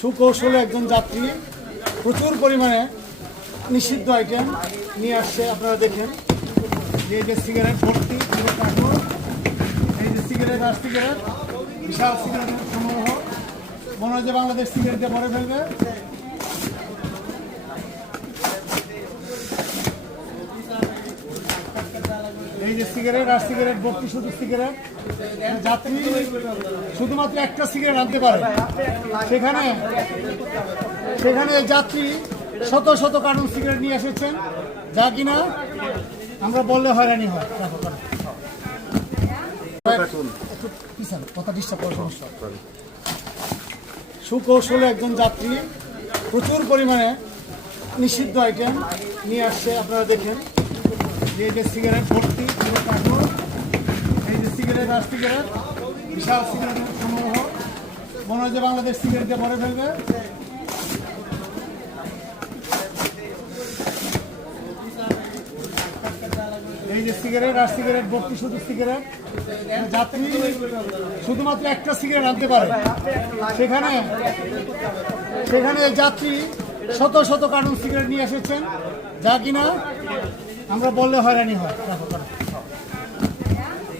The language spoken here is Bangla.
সুকৌশলে একজন যাত্রী প্রচুর পরিমাণে নিষিদ্ধ আইটেম নিয়ে আসছে। আপনারা দেখেন এই যে সিগারেট ভর্তি, এই যে সিগারেট আর সিগারেট, বিশাল সিগারেটের সমারোহ। মনে হয় যে বাংলাদেশ সিগারেট দিয়ে ভরে ফেলবে। এই যে সিগারেট আর সিগারেট ভর্তি, শুধু সিগারেট। যাত্রী শুধুমাত্র একটা সিগারেট আনতে পারে, সেখানে যাত্রী শত শত কার্টন সিগারেট নিয়ে এসেছেন, যা কিনা আমরা বললে হয়রানি হয়। সুকৌশলে একজন যাত্রী প্রচুর পরিমাণে নিষিদ্ধ আইটেম নিয়ে আসছে। আপনারা দেখেন এই যে সিগারেট ভর্তি, এই যে সিগারেট আর সিগারেট, বিশাল সিগারেটের সমারোহ। মনে হয় যে বাংলাদেশ সিগারেট দিয়ে ভরে ফেলবে। এই যে সিগারেট আর সিগারেট ভর্তি, শুধু সিগারেট। যাত্রী শুধুমাত্র একটা সিগারেট আনতে পারে, সেখানে যাত্রী শত শত কার্টন সিগারেট নিয়ে এসেছেন, যা কিনা আমরা বললে হয়রানি হয়।